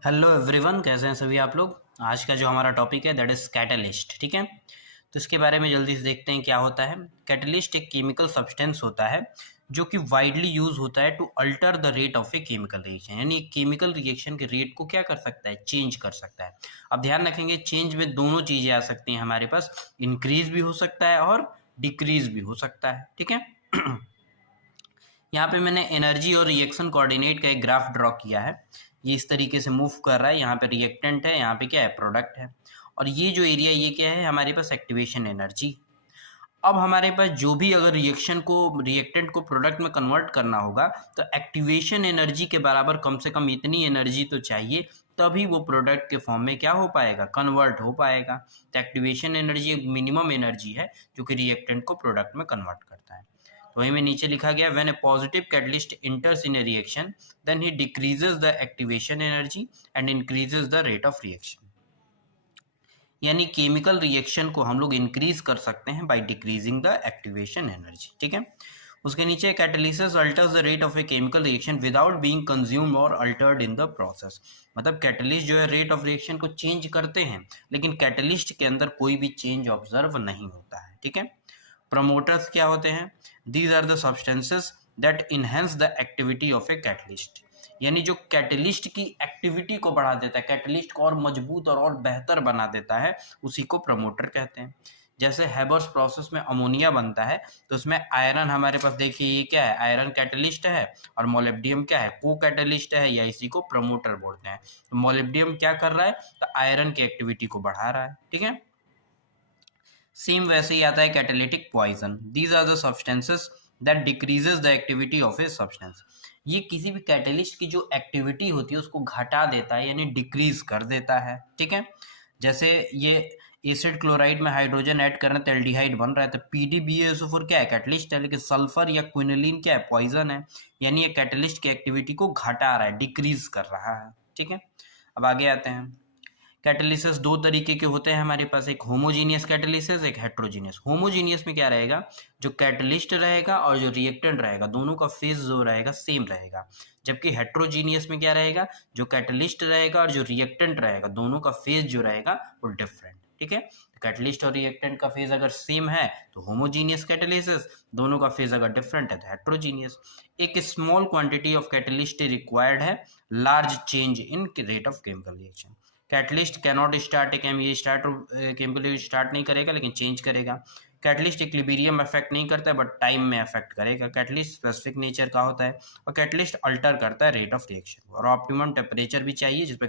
Hello everyone, कैसे हैं सभी आप लोग। आज का जो हमारा टॉपिक है दैट इज़ कैटलिस्ट। ठीक है, तो इसके बारे में जल्दी से देखते हैं क्या होता है। कैटलिस्ट एक केमिकल सब्सटेंस होता है जो कि वाइडली यूज होता है to alter the rate of a chemical reaction, यानी एक केमिकल रिएक्शन के रेट को क्या कर सकता है, चेंज कर सकता है। अब ध्यान रखेंगे, चेंज में दोनों चीज़ें आ सकती हैं हमारे पास, इंक्रीज भी हो सकता है और डिक्रीज भी हो सकता है। ठीक है यहाँ पे मैंने एनर्जी और रिएक्शन कोऑर्डिनेट का एक ग्राफ ड्रॉ किया है। ये इस तरीके से मूव कर रहा है, यहाँ पे रिएक्टेंट है, यहाँ पे क्या है, प्रोडक्ट है। और ये जो एरिया, ये क्या है, हमारे पास एक्टिवेशन एनर्जी। अब हमारे पास जो भी अगर रिएक्शन को, रिएक्टेंट को प्रोडक्ट में कन्वर्ट करना होगा, तो एक्टिवेशन एनर्जी के बराबर कम से कम इतनी एनर्जी तो चाहिए, तभी वो प्रोडक्ट के फॉर्म में क्या हो पाएगा, कन्वर्ट हो पाएगा। तो एक्टिवेशन एनर्जी एक मिनिमम एनर्जी है जो कि रिएक्टेंट को प्रोडक्ट में कन्वर्ट करता है। तो वही में नीचे लिखा गया, when a positive catalyst enters in a reaction then he decreases the activation energy and increases the rate of reaction. यानी केमिकल रिएक्शन को हम लोग इंक्रीज कर सकते हैं by decreasing the activation energy. ठीक है, उसके नीचे catalysis alters the rate of a chemical reaction without being consumed और अल्टर्ड इन द प्रोसेस। मतलब कैटलिस्ट जो है रेट ऑफ रिएक्शन को चेंज करते हैं, लेकिन कैटलिस्ट के अंदर कोई भी चेंज ऑब्जर्व नहीं होता है। ठीक है, प्रमोटर्स क्या होते हैं, these are the substances that enhance the activity of a catalyst. यानी जो कैटलिस्ट की एक्टिविटी को बढ़ा देता है, कैटलिस्ट को और मजबूत और बेहतर बना देता है, उसी को प्रमोटर कहते हैं। जैसे हैबर्स प्रोसेस में अमोनिया बनता है, तो उसमें आयरन हमारे पास, देखिए ये क्या है, आयरन कैटलिस्ट है, और मोलिब्डियम क्या है, को कैटलिस्ट है, या इसी को प्रमोटर बोलते हैं। तो मोलिब्डियम क्या कर रहा है, तो आयरन की एक्टिविटी को बढ़ा रहा है। ठीक है, सेम वैसे ही आता है catalytic poison, these are the substances that decreases the activity of a substance. ये किसी भी कैटलिस्ट की जो एक्टिविटी होती है उसको घटा देता है, यानी डिक्रीज कर देता है। ठीक है, जैसे ये एसिड क्लोराइड में हाइड्रोजन ऐड करना तो एल्डिहाइड बन रहा है, तो PdBaSO4 क्या है, कैटलिस्ट है, लेकिन सल्फर या क्विनोलिन क्या है, पॉइजन है। यानी ये कैटलिस्ट की एक्टिविटी को घटा रहा है, डिक्रीज कर रहा है। ठीक है, अब आगे आते हैं। कैटलिसिस दो तरीके के होते हैं हमारे पास, एक होमोजीनियस कैटलिसिस, एक हेट्रोजीनियस। होमोजीनियस में क्या रहेगा, जो कैटलिस्ट रहेगा और जो रिएक्टेंट रहेगा, दोनों का फेज जो रहेगा सेम रहेगा। जबकि हेट्रोजीनियस में क्या रहेगा, जो कैटलिस्ट रहेगा और जो रिएक्टेंट रहेगा, दोनों का फेज जो रहेगा वो डिफरेंट। ठीक है, कैटलिस्ट और रिएक्टेंट का फेज अगर सेम है तो होमोजीनियस कैटलिसिस, दोनों का फेज अगर डिफरेंट है तो हेट्रोजीनियस। एक small quantity of catalyst required है, large change in rate of chemical reaction. Catalyst cannot start a ये स्टार्ट केमिकल स्टार्ट नहीं करेगा, लेकिन चेंज करेगा। कैटलिस्ट इक्विलिब्रियम अफेक्ट नहीं करता है, बट टाइम में अफेक्ट करेगा। कैटलिस्ट स्पेसिफिक नेचर का होता है, और कैटलिस्ट अल्टर करता है रेट ऑफ रिएक्शन, और ऑप्टिमम टेम्परेचर भी चाहिए जिसपे